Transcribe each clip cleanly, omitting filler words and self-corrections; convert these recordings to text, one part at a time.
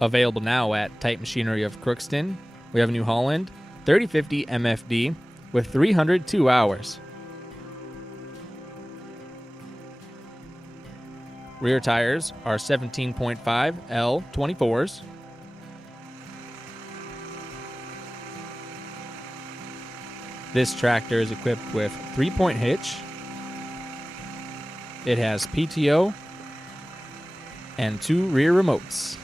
Available now at Type Machinery of Crookston, we have a New Holland 3050 MFD with 302 hours. Rear tires are 17.5 L24s. This tractor is equipped with 3-point hitch. It has PTO and 2 rear remotes.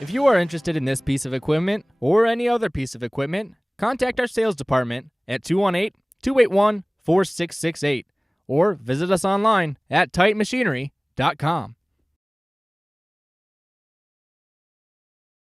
If you are interested in this piece of equipment or any other piece of equipment, contact our sales department at 218-281-4668 or visit us online at tightmachinery.com.